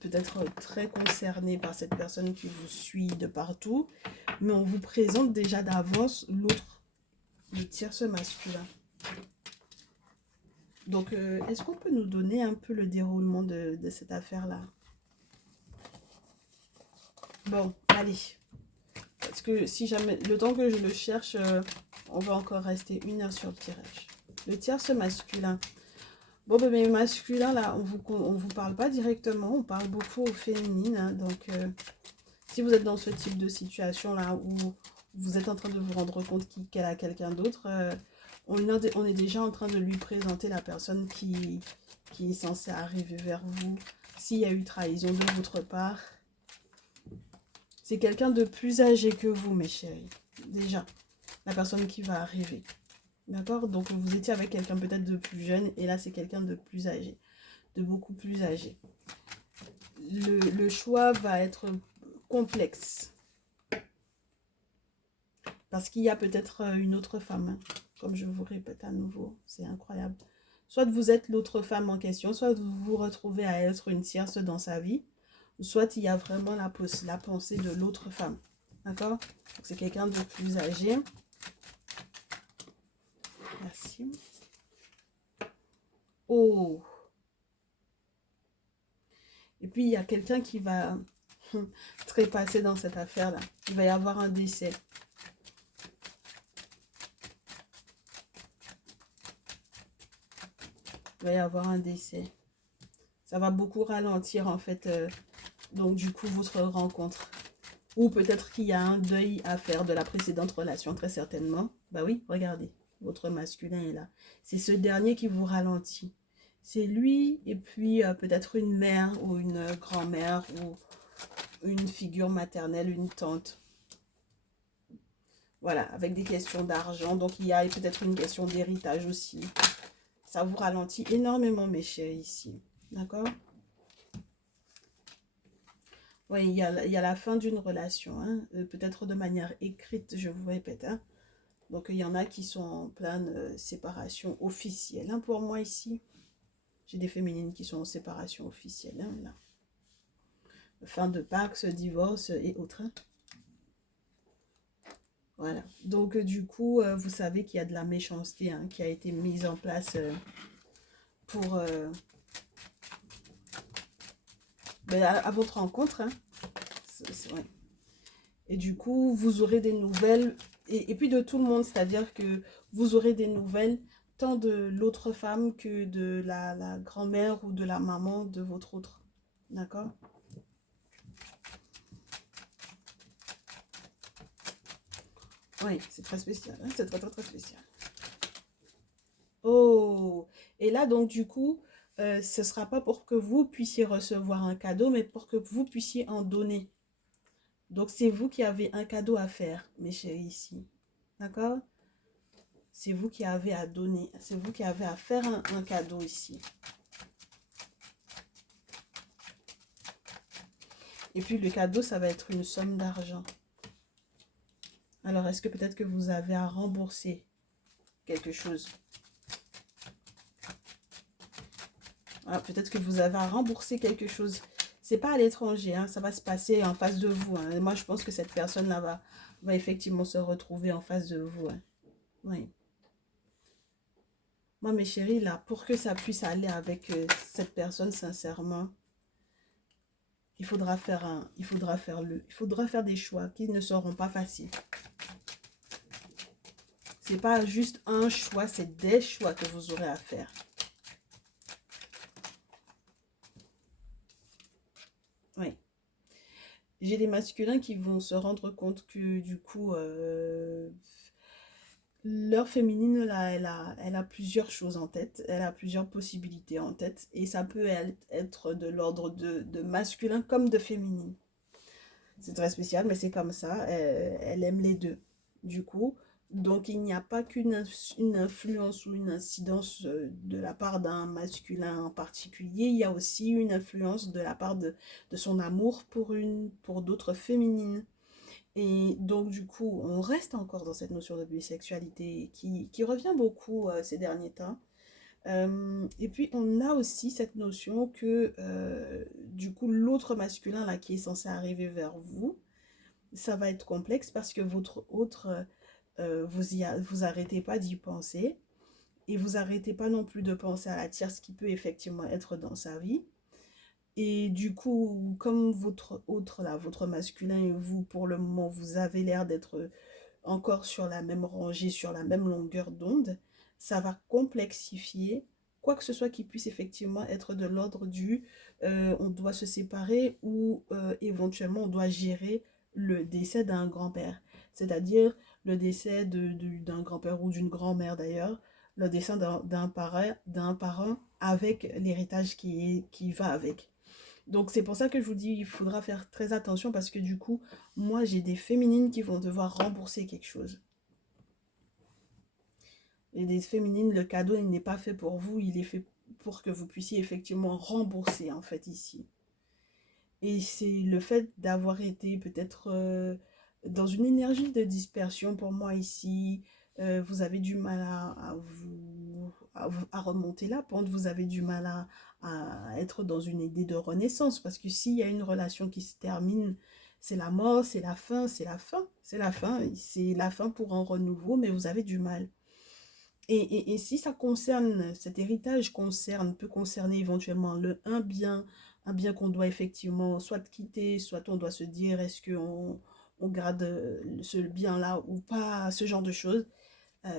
peut-être très concerné par cette personne qui vous suit de partout, mais on vous présente déjà d'avance l'autre, le tierce masculin. Donc, est-ce qu'on peut nous donner un peu le déroulement de cette affaire-là? Bon, allez. Parce que si jamais, le temps que je le cherche, on va encore rester 1 heure sur le tirage. Le tierce masculin. Bon, ben, mais masculin, là, on vous parle pas directement, on parle beaucoup au féminin. Hein, donc, si vous êtes dans ce type de situation-là où vous êtes en train de vous rendre compte qu'elle a quelqu'un d'autre, on est déjà en train de lui présenter la personne qui est censée arriver vers vous. S'il y a eu trahison de votre part, c'est quelqu'un de plus âgé que vous, mes chéris. Déjà, la personne qui va arriver. D'accord? Donc, vous étiez avec quelqu'un peut-être de plus jeune et là, c'est quelqu'un de plus âgé. De beaucoup plus âgé. Le choix va être complexe. Parce qu'il y a peut-être une autre femme. Hein. Comme je vous répète à nouveau, c'est incroyable. Soit vous êtes l'autre femme en question, soit vous vous retrouvez à être une tierce dans sa vie, soit il y a vraiment la pensée de l'autre femme. D'accord? C'est quelqu'un de plus âgé. Merci. Oh! Et puis, il y a quelqu'un qui va trépasser dans cette affaire-là. Il va y avoir un décès. Il va y avoir un décès. Ça va beaucoup ralentir, en fait, donc du coup, votre rencontre. Ou peut-être qu'il y a un deuil à faire de la précédente relation, très certainement. Bah oui, regardez, votre masculin est là. C'est ce dernier qui vous ralentit. C'est lui et puis peut-être une mère ou une grand-mère ou une figure maternelle, une tante. Voilà, avec des questions d'argent. Donc, il y a peut-être une question d'héritage aussi. Ça vous ralentit énormément, mes chéris, ici. D'accord? Oui, il y a la fin d'une relation. Hein, peut-être de manière écrite, je vous répète. Hein. Donc, il y en a qui sont en pleine séparation officielle. Hein, pour moi, ici, j'ai des féminines qui sont en séparation officielle. Hein, là. Fin de Pax, divorce et autres. Hein. Voilà. Donc, du coup, vous savez qu'il y a de la méchanceté hein, qui a été mise en place pour ben, à votre rencontre. Hein. Ouais. Et du coup, vous aurez des nouvelles, et puis de tout le monde, c'est-à-dire que vous aurez des nouvelles tant de l'autre femme que de la grand-mère ou de la maman de votre autre. D'accord? Oui, c'est très spécial. Hein, c'est très, très, très spécial. Oh! Et là, donc, du coup, ce ne sera pas pour que vous puissiez recevoir un cadeau, mais pour que vous puissiez en donner. Donc, c'est vous qui avez un cadeau à faire, mes chéris, ici. D'accord? C'est vous qui avez à donner. C'est vous qui avez à faire un cadeau ici. Et puis, le cadeau, ça va être une somme d'argent. Alors, est-ce que peut-être que vous avez à rembourser quelque chose? Ah, peut-être que vous avez à rembourser quelque chose. C'est pas à l'étranger, hein, ça va se passer en face de vous. Hein. Moi, je pense que cette personne-là va effectivement se retrouver en face de vous. Hein. Oui. Moi, mes chéris, là, pour que ça puisse aller avec cette personne, sincèrement, il faudra faire des choix qui ne seront pas faciles. C'est pas juste un choix, c'est des choix que vous aurez à faire. Oui. J'ai des masculins qui vont se rendre compte que du coup, leur féminine, là, elle a plusieurs choses en tête, elle a plusieurs possibilités en tête, et ça peut être de l'ordre de masculin comme de féminine. C'est très spécial, mais c'est comme ça, elle aime les deux. Du coup, Donc, il n'y a pas une influence ou une incidence de la part d'un masculin en particulier. Il y a aussi une influence de la part de son amour pour d'autres féminines. Et donc, du coup, on reste encore dans cette notion de bisexualité qui revient beaucoup ces derniers temps. Et puis, on a aussi cette notion que, du coup, l'autre masculin là, qui est censé arriver vers vous, ça va être complexe parce que votre autre, vous arrêtez pas d'y penser et vous arrêtez pas non plus de penser à la tierce qui peut effectivement être dans sa vie. Et du coup, comme votre autre là, votre masculin et vous, pour le moment, vous avez l'air d'être encore sur la même rangée, sur la même longueur d'onde, ça va complexifier quoi que ce soit qui puisse effectivement être de l'ordre du on doit se séparer ou éventuellement on doit gérer le décès d'un grand-père. C'est-à-dire le décès d'un grand-père ou d'une grand-mère d'ailleurs, le décès d'un parent avec l'héritage qui va avec. Donc c'est pour ça que je vous dis, il faudra faire très attention parce que du coup, moi j'ai des féminines qui vont devoir rembourser quelque chose. Et des féminines, le cadeau, il n'est pas fait pour vous, il est fait pour que vous puissiez effectivement rembourser en fait ici. Et c'est le fait d'avoir été peut-être dans une énergie de dispersion pour moi ici. Vous avez du mal à remonter la pente, vous avez du mal à être dans une idée de renaissance. Parce que s'il y a une relation qui se termine, c'est la mort, c'est la fin, c'est la fin, c'est la fin pour un renouveau, mais vous avez du mal. Et si ça concerne, cet héritage peut concerner éventuellement un bien qu'on doit effectivement soit quitter, soit on doit se dire est-ce on garde ce bien-là ou pas, ce genre de choses.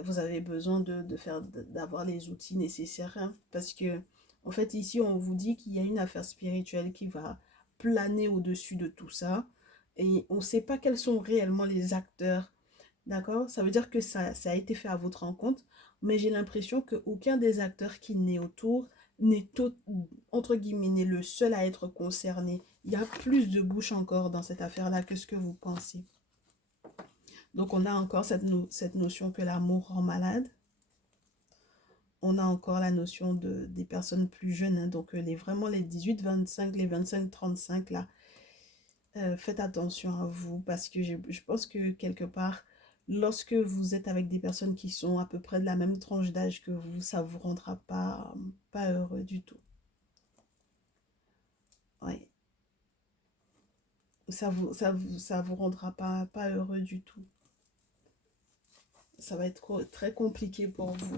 Vous avez besoin d'avoir les outils nécessaires, hein, parce que, en fait, ici, on vous dit qu'il y a une affaire spirituelle qui va planer au-dessus de tout ça, et on ne sait pas quels sont réellement les acteurs. D'accord? Ça veut dire que ça a été fait à votre rencontre, mais j'ai l'impression qu'aucun des acteurs qui n'est autour n'est, entre guillemets, n'est le seul à être concerné. Il y a plus de bouches encore dans cette affaire-là que ce que vous pensez. Donc, on a encore cette notion que l'amour rend malade. On a encore la notion des personnes plus jeunes, hein, donc vraiment les 18-25, les 25-35, là. Faites attention à vous parce que je pense que quelque part, lorsque vous êtes avec des personnes qui sont à peu près de la même tranche d'âge que vous, ça vous rendra pas heureux du tout. Ouais. Ça vous rendra pas heureux du tout. Ça va être très compliqué pour vous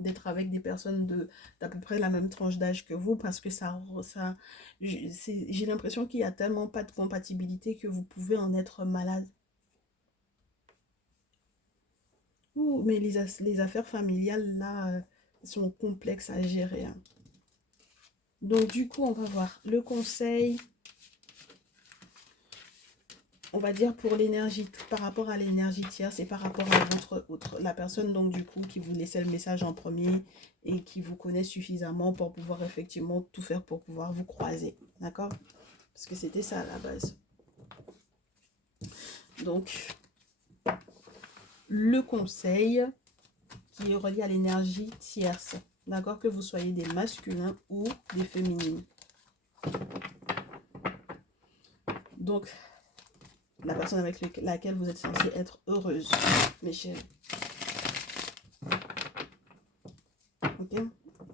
d'être avec des personnes d'à peu près la même tranche d'âge que vous parce que j'ai l'impression qu'il y a tellement pas de compatibilité que vous pouvez en être malade. Ouh, mais les affaires familiales là sont complexes à gérer, hein. Donc du coup on va voir le conseil, on va dire pour l'énergie, par rapport à l'énergie tierce et par rapport à la personne donc du coup qui vous laissait le message en premier et qui vous connaît suffisamment pour pouvoir effectivement tout faire pour pouvoir vous croiser, d'accord? Parce que c'était ça à la base. Donc le conseil qui est relié à l'énergie tierce, d'accord, que vous soyez des masculins ou des féminines. Donc la personne avec laquelle vous êtes censé être heureuse, mes chéris. Ok?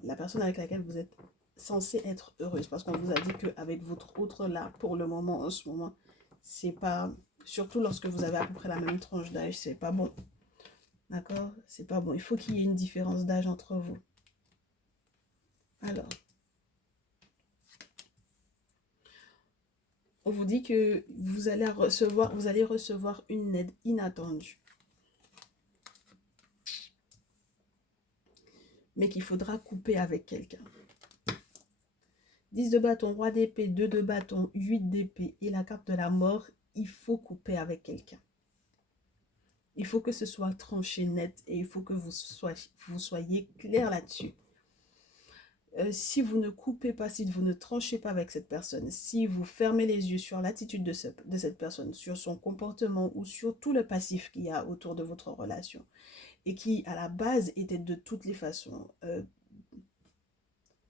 La personne avec laquelle vous êtes censé être heureuse. Parce qu'on vous a dit qu'avec votre autre là, pour le moment, en ce moment, c'est pas... Surtout lorsque vous avez à peu près la même tranche d'âge, c'est pas bon. D'accord? C'est pas bon. Il faut qu'il y ait une différence d'âge entre vous. Alors, on vous dit que vous allez recevoir une aide inattendue. Mais qu'il faudra couper avec quelqu'un. 10 de bâton, roi d'épée, 2 de bâton, 8 d'épée et la carte de la mort, il faut couper avec quelqu'un. Il faut que ce soit tranché net et il faut que vous soyez clair là-dessus. Si vous ne coupez pas, si vous ne tranchez pas avec cette personne, si vous fermez les yeux sur l'attitude de cette personne, sur son comportement ou sur tout le passif qu'il y a autour de votre relation, et qui à la base était de toutes les façons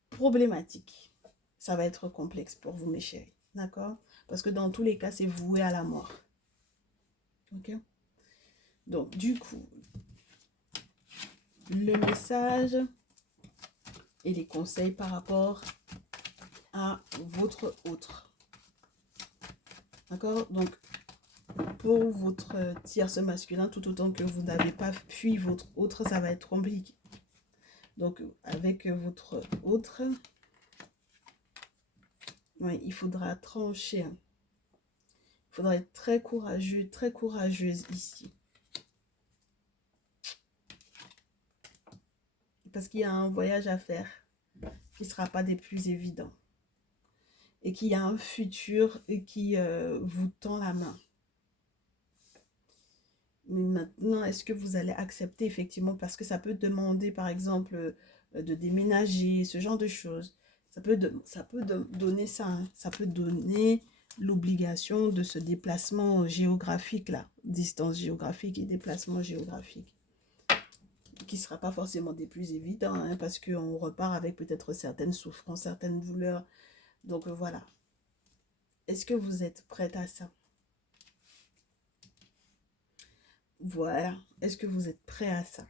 problématique, ça va être complexe pour vous, mes chéris, d'accord? Parce que dans tous les cas, c'est voué à la mort. Ok? Donc, du coup, le message et les conseils par rapport à votre autre. D'accord? Donc, pour votre tierce masculin, tout autant que vous n'avez pas fui votre autre, ça va être compliqué. Donc, avec votre autre, ouais, il faudra trancher. Il faudra être très courageux, très courageuse ici. Parce qu'il y a un voyage à faire qui ne sera pas des plus évidents. Et qu'il y a un futur et qui vous tend la main. Mais maintenant, est-ce que vous allez accepter effectivement, parce que ça peut demander par exemple de déménager, ce genre de choses. Donner ça, hein. Ça peut donner l'obligation de ce déplacement géographique là, distance géographique et déplacement géographique, qui ne sera pas forcément des plus évidents, hein, parce qu'on repart avec peut-être certaines souffrances, certaines douleurs. Donc voilà. Est-ce que vous êtes prête à ça? Voilà. Est-ce que vous êtes prêt à ça?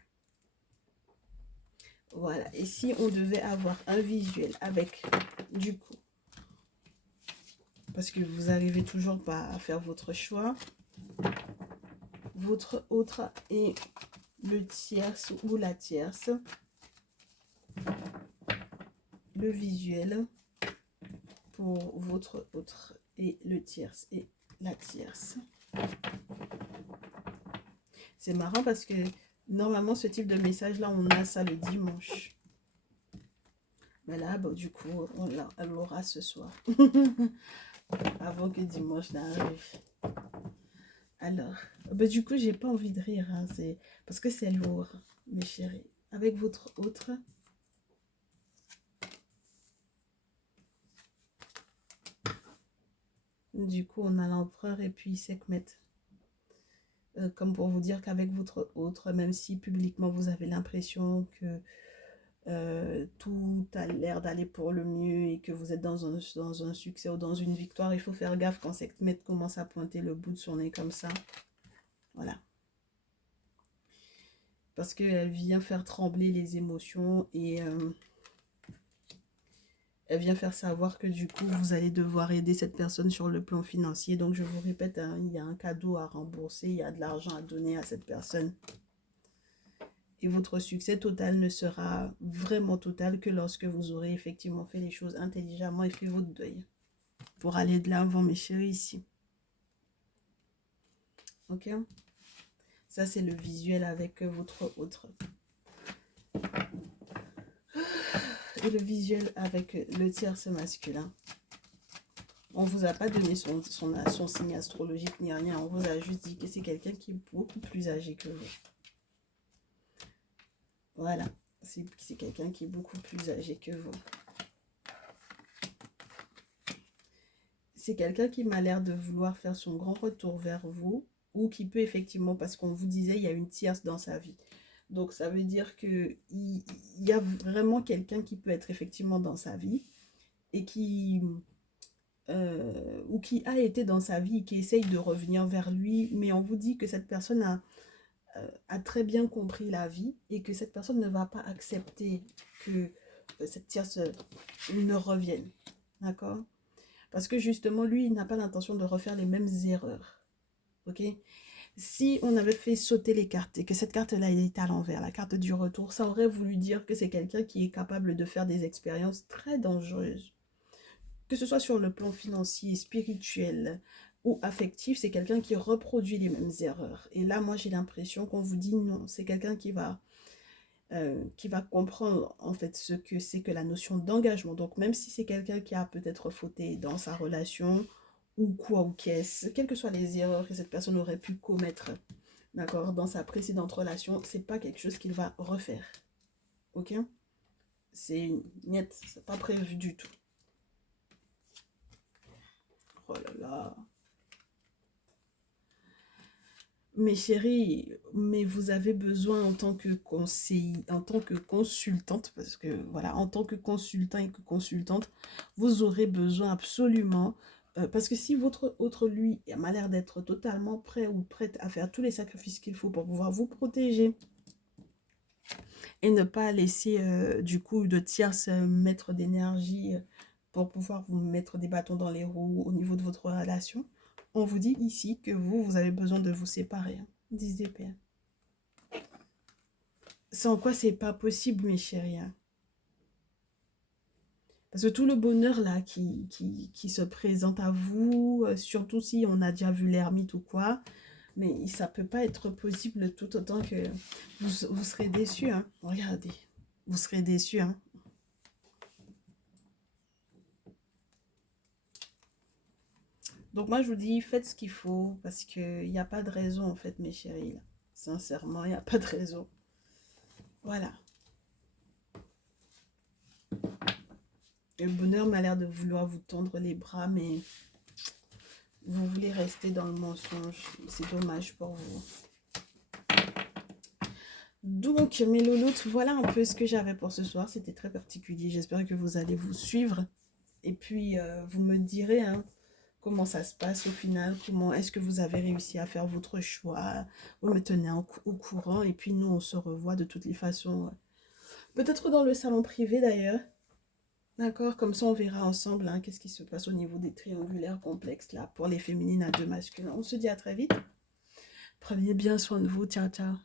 Voilà. Et si on devait avoir un visuel avec, du coup, parce que vous n'arrivez toujours pas à faire votre choix, votre autre et le tierce ou la tierce, le visuel pour votre autre et le tierce et la tierce. C'est marrant parce que normalement ce type de message là on a ça le dimanche. Mais là bon, du coup elle l'aura ce soir. Avant que dimanche n'arrive. Alors, ben, du coup j'ai pas envie de rire, hein, c'est parce que c'est lourd, mes chéris. Avec votre autre, du coup on a l'empereur et puis Sekhmet. Comme pour vous dire qu'avec votre autre, même si publiquement vous avez l'impression que tout a l'air d'aller pour le mieux et que vous êtes dans un succès ou dans une victoire, il faut faire gaffe quand Sekhmet commence à pointer le bout de son nez comme ça. Voilà. Parce qu'elle vient faire trembler les émotions et elle vient faire savoir que du coup, vous allez devoir aider cette personne sur le plan financier. Donc, je vous répète, hein, il y a un cadeau à rembourser, il y a de l'argent à donner à cette personne. Et votre succès total ne sera vraiment total que lorsque vous aurez effectivement fait les choses intelligemment et fait votre deuil. Pour aller de l'avant, mes chéris, ici. Ok? Ça, c'est le visuel avec votre autre. Et le visuel avec le tierce masculin. On ne vous a pas donné son signe astrologique ni rien. On vous a juste dit que c'est quelqu'un qui est beaucoup plus âgé que vous. Voilà. C'est quelqu'un qui est beaucoup plus âgé que vous. C'est quelqu'un qui m'a l'air de vouloir faire son grand retour vers vous. Ou qui peut effectivement, parce qu'on vous disait, il y a une tierce dans sa vie. Donc ça veut dire qu'il y a vraiment quelqu'un qui peut être effectivement dans sa vie. Et qui... ou qui a été dans sa vie, qui essaye de revenir vers lui, mais on vous dit que cette personne a très bien compris la vie et que cette personne ne va pas accepter que cette tierce ne revienne. D'accord? Parce que justement, lui, il n'a pas l'intention de refaire les mêmes erreurs. Ok? Si on avait fait sauter les cartes et que cette carte-là, elle est à l'envers, la carte du retour, ça aurait voulu dire que c'est quelqu'un qui est capable de faire des expériences très dangereuses. Que ce soit sur le plan financier, spirituel ou affectif, c'est quelqu'un qui reproduit les mêmes erreurs. Et là, moi, j'ai l'impression qu'on vous dit non, c'est quelqu'un qui va comprendre en fait ce que c'est que la notion d'engagement. Donc, même si c'est quelqu'un qui a peut-être fauté dans sa relation ou quoi ou qu'est-ce, quelles que soient les erreurs que cette personne aurait pu commettre, d'accord, dans sa précédente relation, c'est pas quelque chose qu'il va refaire. Ok? C'est net, c'est pas prévu du tout. Oh là là. Mes chéris, mais vous avez besoin en tant que conseiller, en tant que consultante, parce que voilà, en tant que consultant et que consultante, vous aurez besoin absolument, parce que si votre autre lui m'a l'air d'être totalement prêt ou prête à faire tous les sacrifices qu'il faut pour pouvoir vous protéger et ne pas laisser du coup de tierces maîtres d'énergie pour pouvoir vous mettre des bâtons dans les roues au niveau de votre relation, on vous dit ici que vous avez besoin de vous séparer. 10 d'épée. Sans quoi c'est pas possible, mes chéris. Parce que tout le bonheur là qui se présente à vous, surtout si on a déjà vu l'ermite ou quoi, mais ça peut pas être possible tout autant que vous serez déçus. Hein. Regardez, vous serez déçus. Hein. Donc moi je vous dis, faites ce qu'il faut parce qu'il n'y a pas de raison en fait, mes chéris. Là. Sincèrement, il n'y a pas de raison. Voilà. Le bonheur m'a l'air de vouloir vous tendre les bras, mais vous voulez rester dans le mensonge. C'est dommage pour vous. Donc, mes louloutes, voilà un peu ce que j'avais pour ce soir. C'était très particulier. J'espère que vous allez vous suivre. Et puis, vous me direz hein, comment ça se passe au final. Comment est-ce que vous avez réussi à faire votre choix. Vous me tenez au courant. Et puis, nous, on se revoit de toutes les façons. Peut-être dans le salon privé d'ailleurs. D'accord, comme ça on verra ensemble hein, qu'est-ce qui se passe au niveau des triangulaires complexes là pour les féminines à deux masculins. On se dit à très vite. Prenez bien soin de vous. Ciao, ciao.